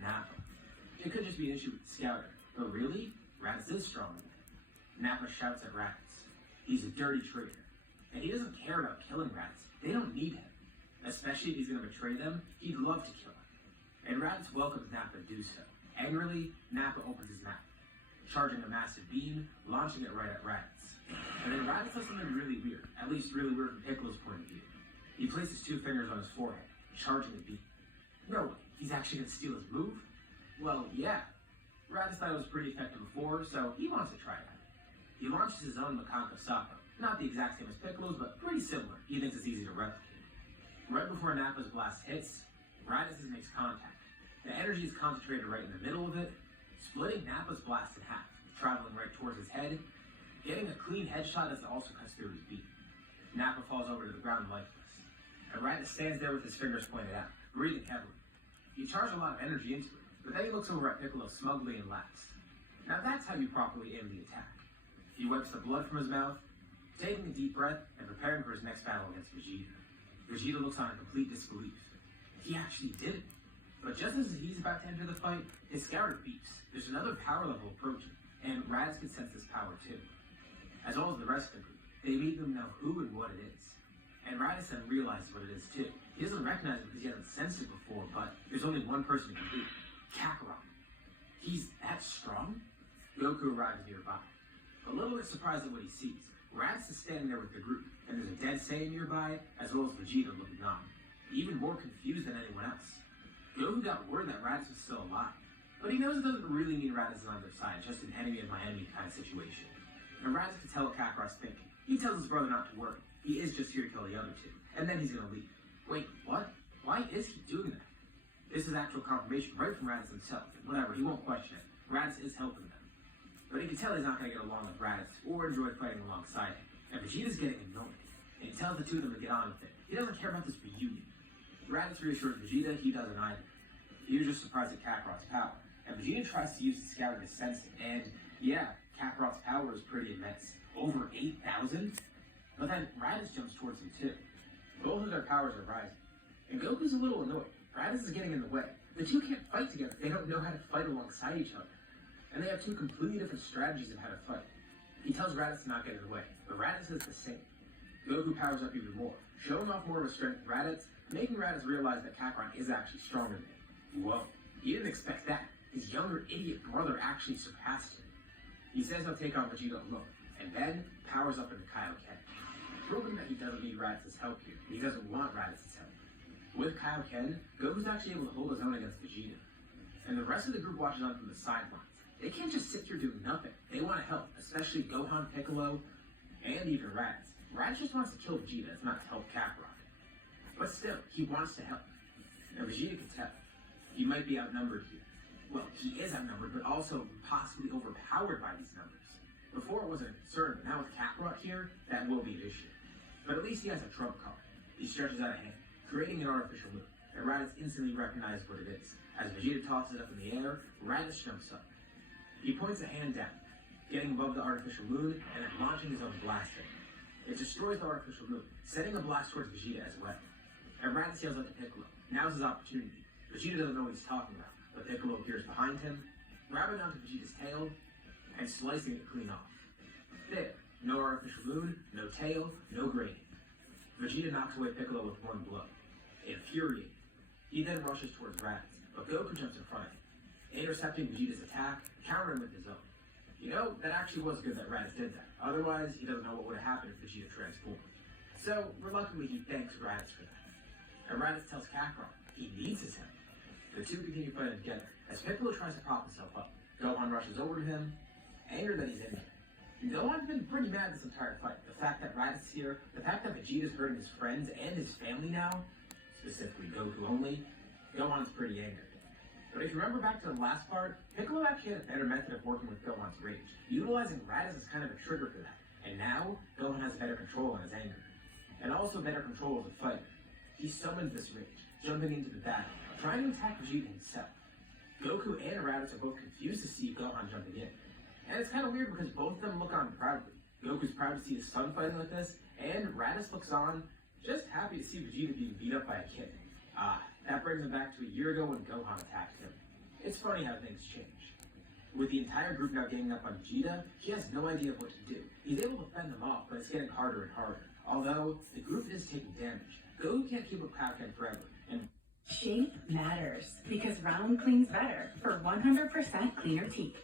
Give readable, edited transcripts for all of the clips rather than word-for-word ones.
Nappa. It could just be an issue with the scouter, but really, Raditz is stronger than him. Nappa shouts at Raditz. He's a dirty traitor, and he doesn't care about killing Raditz. They don't need him. Especially if he's going to betray them, he'd love to kill him. And Raditz welcomes Nappa to do so. Angrily, Nappa opens his mouth, charging a massive beam, launching it right at Raditz. And then Raditz does something really weird, at least really weird from Piccolo's point of view. He places 2 fingers on his forehead, charging the beam. No way, he's actually going to steal his move? Well, yeah. Raditz thought it was pretty effective before, so he wants to try it out. He launches his own Makanko Sako. Not the exact same as Piccolo's, but pretty similar. He thinks it's easy to replicate. Right before Nappa's blast hits, Raditz makes contact. The energy is concentrated right in the middle of it, splitting Nappa's blast in half, traveling right towards his head, getting a clean headshot as it also cuts through his beam. Nappa falls over to the ground lifeless, and Raditz stands there with his fingers pointed out, breathing heavily. He charged a lot of energy into it, but then he looks over at Piccolo smugly and laughs. Now that's how you properly aim the attack. He wipes the blood from his mouth, taking a deep breath and preparing for his next battle against Vegeta. Vegeta looks on in complete disbelief. He actually did it. But just as he's about to enter the fight, his scouter beeps. There's another power level approaching, and Raditz can sense this power too. As well as the rest of the group, they immediately know who and what it is. And Raditz then realizes what it is too. He doesn't recognize it because he hasn't sensed it before, but there's only one person who can do it. Kakarot. He's that strong? Goku arrives nearby. A little bit surprised at what he sees. Raditz is standing there with the group, and there's a dead Saiyan nearby, as well as Vegeta looking on, even more confused than anyone else. Goku got word that Raditz was still alive, but he knows it doesn't really mean Raditz is on their side, just an enemy of my enemy kind of situation. And Raditz can tell what Kakarot's thinking. He tells his brother not to worry. He is just here to kill the other 2, and then he's gonna leave. Wait, what? Why is he doing that? This is actual confirmation right from Raditz himself. Whatever, he won't question it. Raditz is helping them. But he can tell he's not going to get along with Raditz or enjoy fighting alongside him. And Vegeta's getting annoyed. And he tells the 2 of them to get on with it. He doesn't care about this reunion. Raditz reassures Vegeta he doesn't either. He was just surprised at Kakarot's power. And Vegeta tries to use the scouter to sense it. And yeah, Kakarot's power is pretty immense. Over 8,000? But then Raditz jumps towards him too. Both of their powers are rising. And Goku's a little annoyed. Raditz is getting in the way. The 2 can't fight together. They don't know how to fight alongside each other. And they have 2 completely different strategies of how to fight. He tells Raditz to not get in the way, but Raditz does the same. Goku powers up even more, showing off more of his strength to Raditz, making Raditz realize that Kakarot is actually stronger than him. Whoa, he didn't expect that. His younger idiot brother actually surpassed him. He says he'll take on Vegeta alone, and then powers up into Kaioken, proving that he doesn't need Raditz's help here. He doesn't want Raditz's help. With Kaioken, Goku's actually able to hold his own against Vegeta. And the rest of the group watches on from the sidelines. They can't just sit here doing nothing. They want to help, especially Gohan, Piccolo, and even Raditz. Raditz just wants to kill Vegeta, it's not to help Kakarot. But still, he wants to help. And Vegeta can tell. He might be outnumbered here. Well, he is outnumbered, but also possibly overpowered by these numbers. Before it wasn't a concern, but now with Kakarot here, that will be an issue. But at least he has a trump card. He stretches out a hand, creating an artificial moon, and Raditz instantly recognizes what it is. As Vegeta tosses it up in the air, Raditz jumps up. He points a hand down, getting above the artificial moon, and then launching his own blaster. It destroys the artificial moon, sending a blast towards Vegeta as well. And Raditz yells out to Piccolo. Now's his opportunity. Vegeta doesn't know what he's talking about, but Piccolo appears behind him, grabbing onto Vegeta's tail, and slicing it clean off. There, no artificial moon, no tail, no grading. Vegeta knocks away Piccolo with one blow. Infuriated, he then rushes towards Raditz, but Goku jumps in front of him, intercepting Vegeta's attack, countering with his own. You know, that actually was good that Raditz did that. Otherwise, he doesn't know what would have happened if Vegeta transformed. So, reluctantly, he thanks Raditz for that. And Raditz tells Kakarot he needs his help. The 2 continue fighting together, as Piccolo tries to prop himself up. Gohan rushes over to him, angered that he's injured. Gohan's been pretty mad this entire fight. The fact that Raditz is here, the fact that Vegeta's hurting his friends and his family now, specifically Goku only, Gohan's pretty angry. But if you remember back to the last part, Piccolo actually had a better method of working with Gohan's rage, utilizing Raditz as kind of a trigger for that. And now, Gohan has better control on his anger, and also better control of the fighter. He summons this rage, jumping into the battle, trying to attack Vegeta himself. Goku and Raditz are both confused to see Gohan jumping in. And it's kind of weird because both of them look on proudly. Goku's proud to see his son fighting like this, and Raditz looks on, just happy to see Vegeta being beat up by a kid. That brings him back to a year ago when Gohan attacked him. It's funny how things change. With the entire group now ganging up on Vegeta, he has no idea what to do. He's able to fend them off, but it's getting harder and harder. Although, the group is taking damage. Goku can't keep up Kaioken forever, and shape matters, because round cleans better for 100% cleaner teeth.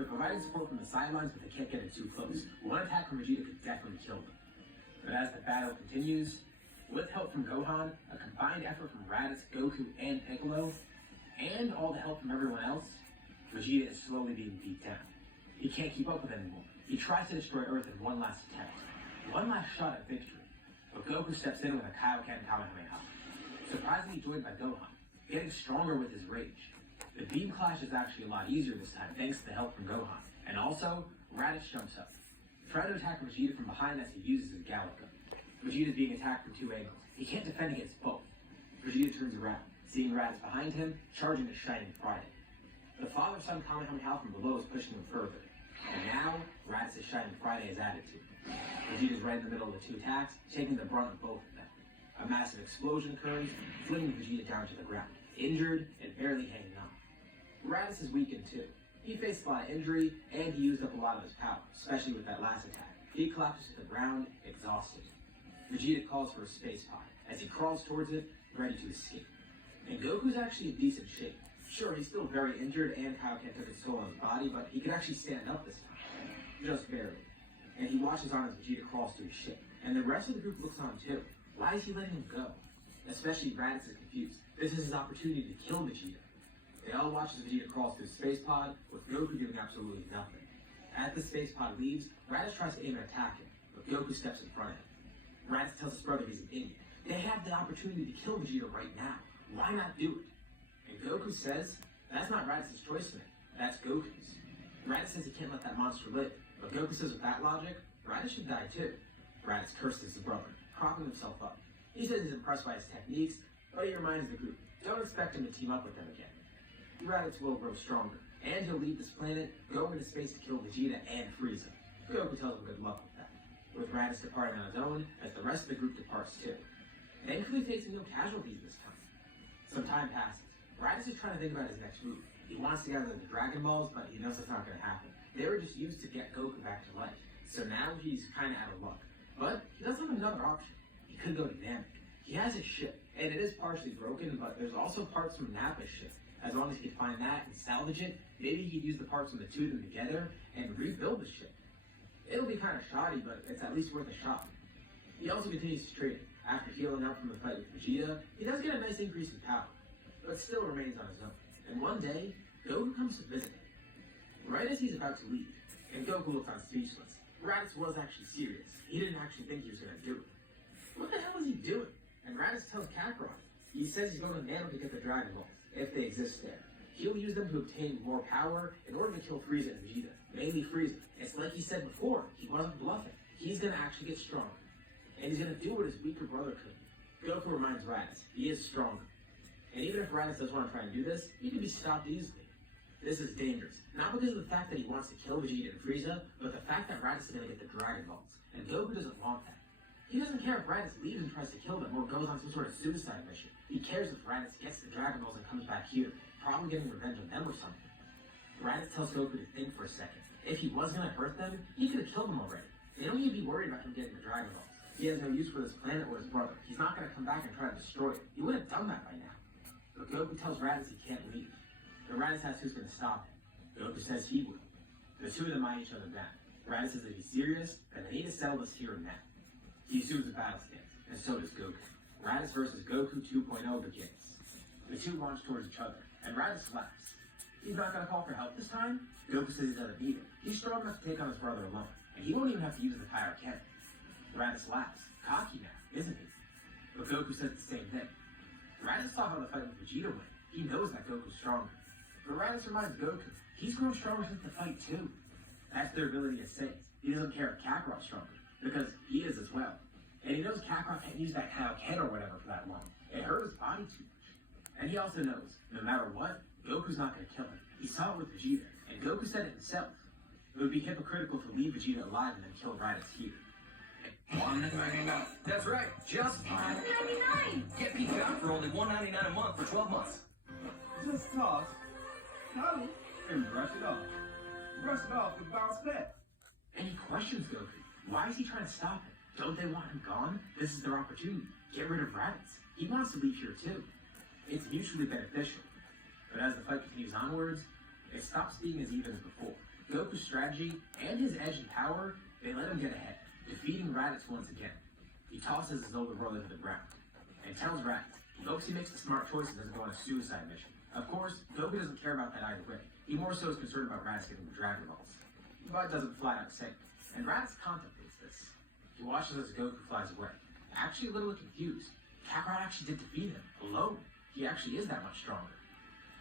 they're providing support from the sidelines, but they can't get it too close. One attack from Vegeta could definitely kill them. But as the battle continues, with help from Gohan, a combined effort from Raditz, Goku, and Piccolo, and all the help from everyone else, Vegeta is slowly being beat down. He can't keep up with them anymore. He tries to destroy Earth in one last attempt. One last shot at victory. But Goku steps in with a Kaioken Kamehameha. Surprisingly joined by Gohan, getting stronger with his rage. The beam clash is actually a lot easier this time, thanks to the help from Gohan. And also, Raditz jumps up, trying to attack Vegeta from behind as he uses his Gallop gun. Vegeta is being attacked from two angles. He can't defend against both. Vegeta turns around, seeing Raditz behind him, charging his Shining Friday. The father-son Kamehameha from below is pushing him further. And now, Raditz's Shining Friday is added to. Vegeta's right in the middle of the two attacks, taking the brunt of both of them. A massive explosion occurs, flinging Vegeta down to the ground, injured and barely hanging on. Raditz is weakened too. He faced a lot of injury, and he used up a lot of his power, especially with that last attack. He collapses to the ground, exhausted. Vegeta calls for a space pod, as he crawls towards it, ready to escape. And Goku's actually in decent shape. Sure, he's still very injured, and Kaioken took its toll on his body, but he could actually stand up this time. Just barely. And he watches on as Vegeta crawls to his ship. And the rest of the group looks on too. Why is he letting him go? Especially Raditz is confused. This is his opportunity to kill Vegeta. They all watch as Vegeta crawls to his space pod, with Goku doing absolutely nothing. As the space pod leaves, Raditz tries to aim and attack him, but Goku steps in front of him. Raditz tells his brother he's an idiot. They have the opportunity to kill Vegeta right now. Why not do it? And Goku says, that's not Raditz's choice to make. That's Goku's. Raditz says he can't let that monster live, but Goku says with that logic, Raditz should die too. Raditz curses his brother, propping himself up. He says he's impressed by his techniques, but he reminds the group, don't expect him to team up with them again. Raditz will grow stronger, and he'll leave this planet, go into space to kill Vegeta and Frieza. Goku tells him good luck with that, with Raditz departing on his own, as the rest of the group departs too. Thankfully facing no casualties this time. Some time passes. Raditz is trying to think about his next move. He wants to gather the Dragon Balls, but he knows that's not going to happen. They were just used to get Goku back to life, so now he's kind of out of luck. But he does have another option. He could go to Namek. He has his ship, and it is partially broken, but there's also parts from Nappa's ship. As long as he could find that and salvage it, maybe he'd use the parts from the two of them together and rebuild the ship. It'll be kind of shoddy, but it's at least worth a shot. He also continues to train. After healing up from the fight with Vegeta, he does get a nice increase in power, but still remains on his own. And one day, Goku comes to visit him. Right as he's about to leave, and Goku looks on speechless. Raditz was actually serious. He didn't actually think he was going to do it. What the hell is he doing? And Raditz tells Kakarot. He says he's going to Namek to get the Dragon Balls, if they exist there. He'll use them to obtain more power in order to kill Frieza and Vegeta. Mainly Frieza. It's like he said before, he wasn't bluffing. He's going to actually get stronger. And he's going to do what his weaker brother could. Goku reminds Raditz, he is stronger. And even if Raditz does want to try and do this, he can be stopped easily. This is dangerous. Not because of the fact that he wants to kill Vegeta and Frieza, but the fact that Raditz is going to get the Dragon Balls. And Goku doesn't want that. He doesn't care if Raditz leaves and tries to kill them or goes on some sort of suicide mission. He cares if Raditz gets the Dragon Balls and comes back here, probably getting revenge on them or something. Raditz tells Goku to think for a second. If he was going to hurt them, he could have killed them already. They don't need to be worried about him getting the Dragon Balls. He has no use for this planet or his brother. He's not going to come back and try to destroy it. He would have done that by now. But Goku tells Raditz he can't leave. But Raditz asks who's going to stop him. Goku says he will. The two of them eye each other down. Raditz says that he's serious, and they need to settle this here and now. He assumes the battle stance, and so does Goku. Raditz versus Goku 2.0 begins. The two launch towards each other, and Raditz laughs. He's not going to call for help this time. Goku says he doesn't need it. He's strong enough to take on his brother alone, and he won't even have to use the Kaioken. Raditz laughs. Cocky now, isn't he? But Goku says the same thing. Raditz saw how the fight with Vegeta went. He knows that Goku's stronger. But Raditz reminds Goku, he's grown stronger since the fight too. That's their ability to say it. He doesn't care if Kakarot's stronger, because he is as well. And he knows Kakarot can't use that Kaioken or whatever for that long. It hurt his body too much. And he also knows, no matter what, Goku's not going to kill him. He saw it with Vegeta, and Goku said it himself. It would be hypocritical to leave Vegeta alive and then kill Raditz here. $1.99. That's right, just $1.99. get Peak Out for only $1.99 a month for 12 months. Just toss, cuddle, and brush it off. Brush it off and bounce back. And he questions Goku. Why is he trying to stop him? Don't they want him gone? This is their opportunity. Get rid of Raditz. He wants to leave here too. It's mutually beneficial. But as the fight continues onwards, it stops being as even as before. Goku's strategy and his edge and power, they let him get ahead, defeating Raditz once again. He tosses his older brother to the ground and tells Raditz he hopes he makes the smart choice and doesn't go on a suicide mission. Of course, Goku doesn't care about that either way. He more so is concerned about Raditz getting the Dragon Balls, but doesn't flat out say it. And Raditz contemplates this. He watches as Goku flies away, actually a little confused. Kakarot actually did defeat him, alone. He actually is that much stronger.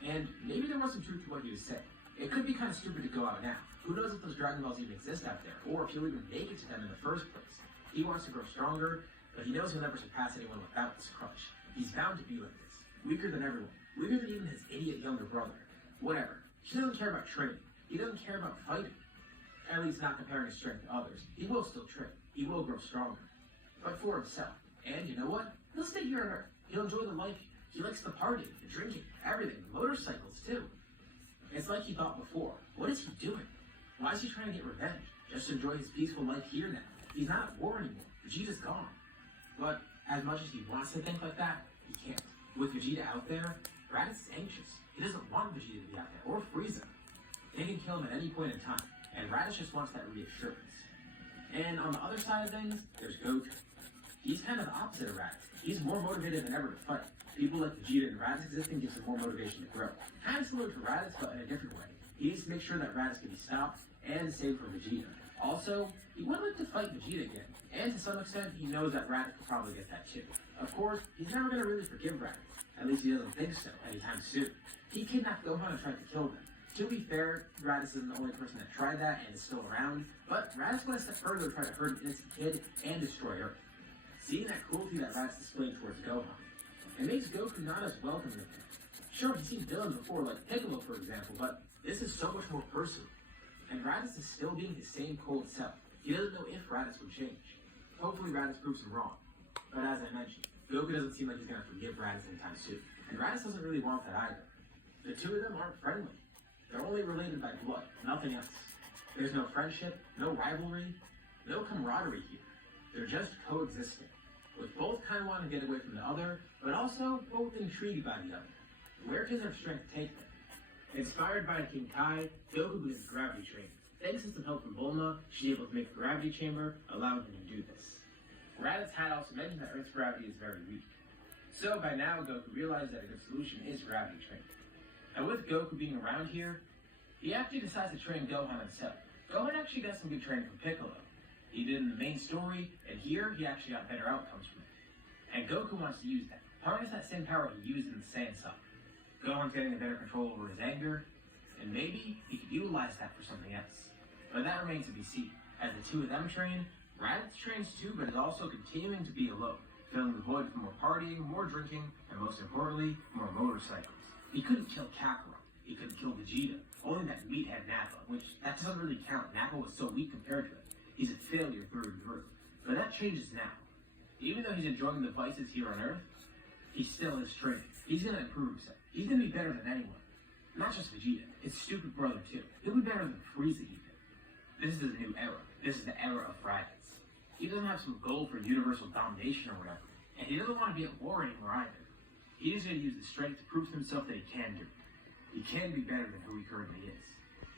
And maybe there was some truth to what he was saying. It could be kind of stupid to go out now. Who knows if those Dragon Balls even exist out there, or if he'll even make it to them in the first place. He wants to grow stronger, but he knows he'll never surpass anyone without this crutch. He's bound to be like this. Weaker than everyone. Weaker than even his idiot younger brother. Whatever. He doesn't care about training. He doesn't care about fighting. At least not comparing his strength to others. He will still train. He will grow stronger. But for himself. And you know what? He'll stay here on Earth. He'll enjoy the life. He likes the partying, the drinking, everything. The motorcycles, too. It's like he thought before. What is he doing? Why is he trying to get revenge? Just to enjoy his peaceful life here now. He's not at war anymore. Vegeta's gone. But as much as he wants to think like that, he can't. With Vegeta out there, Raditz is anxious. He doesn't want Vegeta to be out there, or Frieza. They can kill him at any point in time, and Raditz just wants that reassurance. And on the other side of things, there's Goku. He's kind of the opposite of Raditz. He's more motivated than ever to fight. People like Vegeta and Raditz existing gives him more motivation to grow. Kind of similar to Raditz, but in a different way. He needs to make sure that Raditz can be stopped and saved from Vegeta. Also, he would like to fight Vegeta again. And to some extent, he knows that Raditz will probably get that too. Of course, he's never going to really forgive Raditz. At least he doesn't think so anytime soon. He kidnapped Gohan and tried to kill them. To be fair, Raditz isn't the only person that tried that and is still around, but Raditz went a step further to try to hurt an innocent kid and destroy Earth. Seeing that cruelty that Raditz displayed towards Gohan, it makes Goku not as welcome to him. Sure, he's seen villains before, like Piccolo for example, but this is so much more personal. And Raditz is still being his same cold self. He doesn't know if Raditz would change. Hopefully Raditz proves him wrong. But as I mentioned, Goku doesn't seem like he's going to forgive Raditz anytime soon. And Raditz doesn't really want that either. The two of them aren't friendly. They're only related by blood, nothing else. There's no friendship, no rivalry, no camaraderie here. They're just coexisting, with both kind of wanting to get away from the other, but also both intrigued by the other. Where does their strength take them? Inspired by King Kai, Goku begins gravity training. Thanks to some help from Bulma, she's able to make a gravity chamber, allowing him to do this. Raditz had also mentioned that Earth's gravity is very weak. So by now, Goku realized that a good solution is gravity training. And with Goku being around here, he actually decides to train Gohan himself. Gohan actually got some good training from Piccolo. He did in the main story, and here he actually got better outcomes from it. And Goku wants to use that. Harness that same power he used in the Saiyan Salad. Gohan's getting a better control over his anger, and maybe he could utilize that for something else. But that remains to be seen. As the two of them train, Raditz trains too, but is also continuing to be alone, filling the void with more partying, more drinking, and most importantly, more motorcycles. He couldn't kill Kakarot. He couldn't kill Vegeta. Only that meathead Nappa, which that doesn't really count. Nappa was so weak compared to it. He's a failure through and through. But that changes now. Even though he's enjoying the vices here on Earth, he still is training. He's going to improve himself. He's going to be better than anyone. Not just Vegeta, his stupid brother too. He'll be better than Frieza even. This is a new era. This is the era of Raditz. He doesn't have some goal for universal domination or whatever. And he doesn't want to be at war anymore either. He's going to use his strength to prove to himself that he can do it. He can be better than who he currently is.